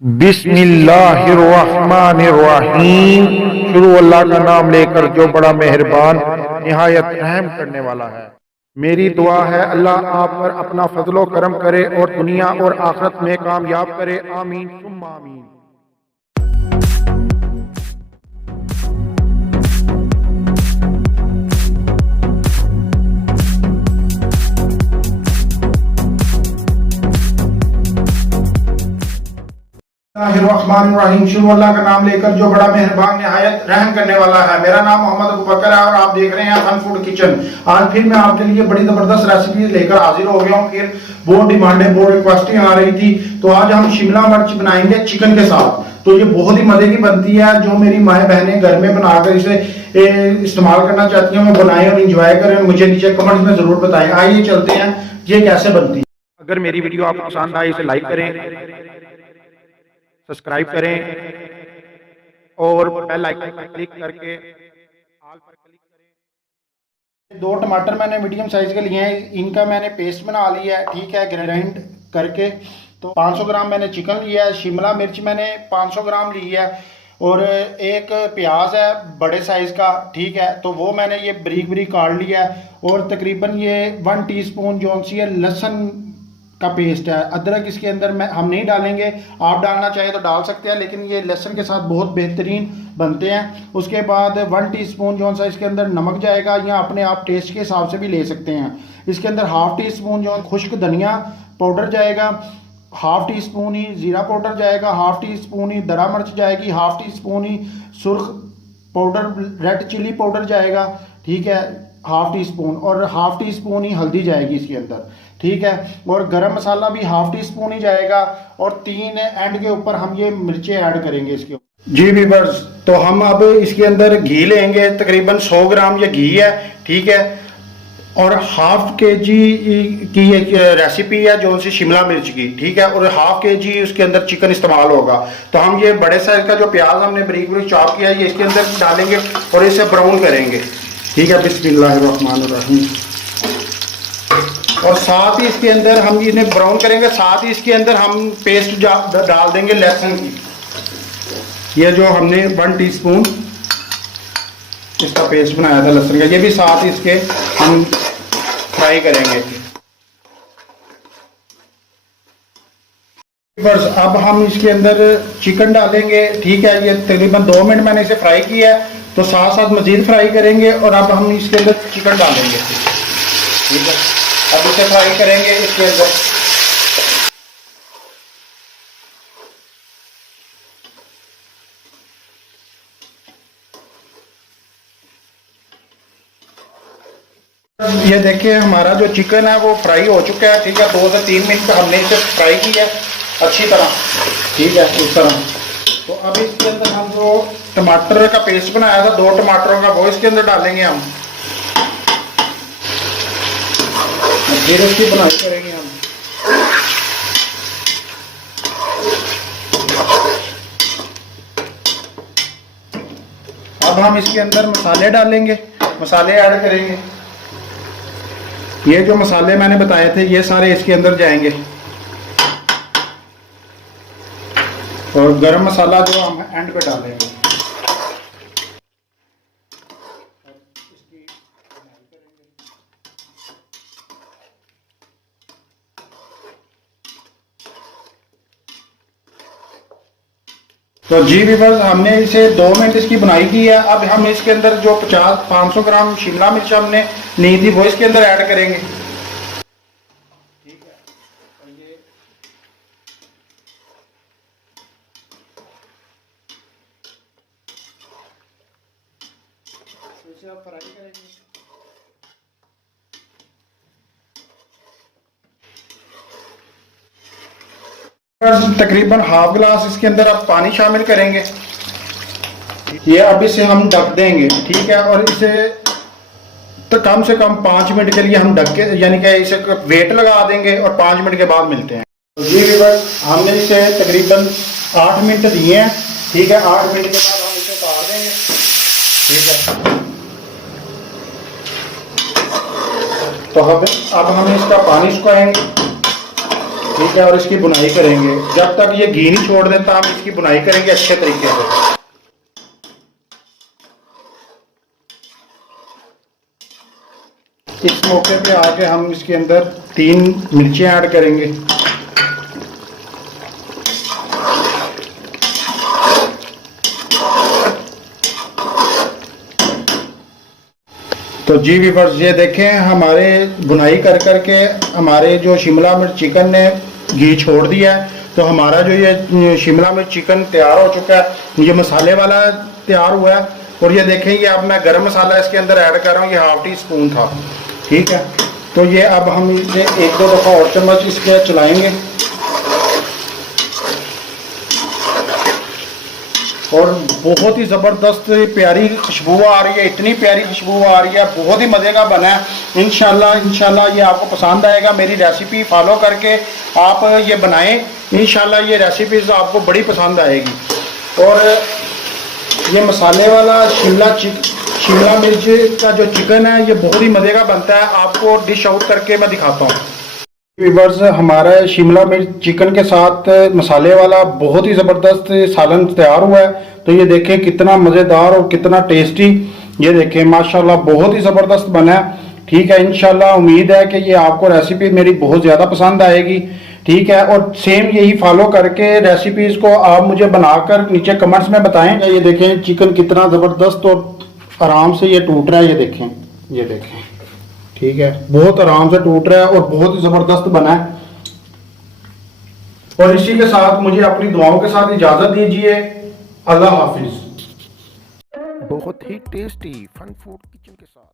बिस्मिल्लाहिर्रहमानिर्रहीम। शुरू अल्लाह का नाम लेकर जो बड़ा मेहरबान निहायत रहम करने वाला है। मेरी दुआ है अल्लाह आप पर अपना फजलो करम करे और दुनिया और आखिरत में कामयाब करे। आमीन सुम्मा आमीन। बिस्मिल्लाहिर्रहमानिर्रहीम। शुरू अल्लाह का नाम लेकर जो बड़ा मेहरबान निहायत रहम करने वाला है। मेरा नाम मोहम्मद अबू बकर है और आप देख रहे हैं फन फूड किचन। आज फिर मैं आपके लिए बड़ी जबरदस्त रेसिपी लेकर हाजिर हो गया हूँ। फिर बहुत डिमांडें बहुत रिक्वेस्टें आ रही थी, तो आज हम शिमला मिर्च बनाएंगे चिकन के साथ। तो ये बहुत ही मजे की बनती है। जो मेरी माएँ बहनें घर में बनाकर इसे इस्तेमाल करना चाहती हैं, वो बनाएं और इंजॉय करें। मुझे नीचे कमेंट्स में जरूर बताएं। आइए चलते हैं ये कैसे बनती है। अगर मेरी वीडियो आपको पसंद आए इसे लाइक करें, सब्सक्राइब करें और बेल आइकन पर क्लिक करके ऑल पर क्लिक करें। 2 टमाटर मैंने मीडियम साइज के लिए हैं, इनका मैंने पेस्ट बना लिया है, ठीक है, ग्राइंड करके। तो 500 ग्राम मैंने चिकन लिया है, शिमला मिर्च मैंने 500 ग्राम ली है और एक प्याज है बड़े साइज का, ठीक है। तो वो मैंने ये बारीक बारीक काट लिया है और तकरीबन ये 1 टीस्पून जो सी है लहसुन का पेस्ट है। अदरक इसके अंदर हम नहीं डालेंगे, आप डालना चाहे तो डाल सकते हैं, लेकिन ये लहसुन के साथ बहुत बेहतरीन बनते हैं। उसके बाद 1 टीस्पून जो सा इसके अंदर नमक जाएगा, या अपने आप टेस्ट के हिसाब से भी ले सकते हैं। इसके अंदर ½ टीस्पून जो खुश्क धनिया पाउडर जाएगा, ½ टीस्पून ही जीरा पाउडर जाएगा, ½ टीस्पून ही दरा मिर्च जाएगी, ½ टीस्पून ही सुर्ख पाउडर रेड चिली पाउडर जाएगा, ठीक है, ½ टीस्पून, और ½ टीस्पून ही हल्दी जाएगी इसके अंदर, ठीक है। और गरम मसाला भी ½ टीस्पून ही जाएगा और 3 एंड के ऊपर हम ये मिर्चें ऐड करेंगे इसके ऊपर। जी व्यूअर्स, तो हम अब इसके अंदर घी लेंगे, तकरीबन 100 ग्राम ये घी है, ठीक है। और ½ kg की एक रेसिपी है जो सी शिमला मिर्च की, ठीक है, और ½ kg उसके अंदर चिकन इस्तेमाल होगा। तो हम ये बड़े साइज का जो प्याज हमने बारीक बारीक चॉप किया है ये इसके अंदर डालेंगे और इसे ब्राउन करेंगे, ठीक है। बिस्मिल्लाहिर्रहमानिर्रहीम। और साथ ही इसके अंदर हम इन्हें ब्राउन करेंगे, साथ ही इसके अंदर हम पेस्ट डाल देंगे लहसुन की। ये जो हमने 1 टीस्पून इसका पेस्ट बनाया था लहसुन का, ये भी साथ ही इसके हम फ्राई करेंगे। बस अब हम इसके अंदर चिकन डालेंगे, ठीक है। ये तकरीबन 2 मिनट मैंने इसे फ्राई किया है, तो साथ साथ मजीद फ्राई करेंगे। और अब हम इसके अंदर चिकन डालेंगे, ठीक है। अब इसे फ्राई करेंगे इसके अंदर। ये देखिए हमारा जो चिकन है वो फ्राई हो चुका है, ठीक है। 2 से 3 मिनट हमने इसे फ्राई किया अच्छी तरह, ठीक है, इस तरह। तो अब इसके अंदर हम जो टमाटर का पेस्ट बनाया था 2 टमाटरों का, वो इसके अंदर डालेंगे हम, फिर उसकी बनाई करेंगे हम। अब हम इसके अंदर मसाले डालेंगे, मसाले ऐड करेंगे। ये जो मसाले मैंने बताए थे ये सारे इसके अंदर जाएंगे। और गरम मसाला जो हम एंड पे डालेंगे। तो जी व्यूअर्स, हमने इसे 2 मिनट इसकी बनाई की है। अब हम इसके अंदर जो 500 ग्राम शिमला मिर्च हमने ली थी वो इसके अंदर ऐड करेंगे, ठीक है। और ये इसे आप फ्राई करेंगे। तकरीबन ½ गिलास इसके अंदर आप पानी शामिल करेंगे। ये अब इसे हम ढक देंगे, ठीक है। और इसे तो कम से कम 5 मिनट के लिए हम ढक के, यानी कि इसे वेट लगा देंगे और 5 मिनट के बाद मिलते हैं। तो ये व्यूअर्स, हमने इसे तकरीबन 8 मिनट दिए हैं, ठीक है। 8 मिनट के बाद हम इसे उतार देंगे, ठीक है। तो अब हम इसका पानी सुखाएंगे। ठीक है, और इसकी बुनाई करेंगे। जब तक ये घी नहीं छोड़ देता हम इसकी बुनाई करेंगे अच्छे तरीके से। इस मौके पे आके हम इसके अंदर 3 मिर्चें ऐड करेंगे। तो जी व्यूअर्स, ये देखें हमारे बुनाई कर करके हमारे जो शिमला मिर्च चिकन ने घी छोड़ दिया है। तो हमारा जो ये शिमला मिर्च चिकन तैयार हो चुका है, ये मसाले वाला तैयार हुआ है। और ये देखें, ये अब मैं गरम मसाला इसके अंदर ऐड कर रहा हूँ, ये ½ टी स्पून था। ठीक है, तो ये अब हम इसे 1-2 दफ़ा और चम्मच इसके चलाएंगे। और बहुत ही ज़बरदस्त प्यारी खुशबू आ रही है, इतनी प्यारी खुशबू आ रही है, बहुत ही मज़े का बना है। इंशाल्लाह ये आपको पसंद आएगा। मेरी रेसिपी फॉलो करके आप ये बनाएं, इंशाल्लाह ये रेसिपीज़ आपको बड़ी पसंद आएगी। और ये मसाले वाला शिमला मिर्च का जो चिकन है, ये बहुत ही मज़े का बनता है। आपको डिश आउट करके मैं दिखाता हूँ। व्यूअर्स, हमारा शिमला मिर्च चिकन के साथ मसाले वाला बहुत ही ज़बरदस्त सालन तैयार हुआ है। तो ये देखें कितना मज़ेदार और कितना टेस्टी, ये देखें माशाल्लाह बहुत ही ज़बरदस्त बना है। ठीक है, इंशाल्लाह उम्मीद है कि ये आपको रेसिपी मेरी बहुत ज़्यादा पसंद आएगी। ठीक है, और सेम यही फॉलो करके रेसिपीज़ को आप मुझे बनाकर नीचे कमेंट्स में बताएं। ये देखें चिकन कितना ज़बरदस्त और आराम से ये टूट रहा है, ये देखें। ठीक है, बहुत आराम से टूट रहा है और बहुत ही ज़बरदस्त बना है। और इसी के साथ मुझे अपनी दुआओं के साथ इजाज़त दीजिए। अल्लाह हाफिज़। बहुत ही टेस्टी फन फूड किचन के साथ।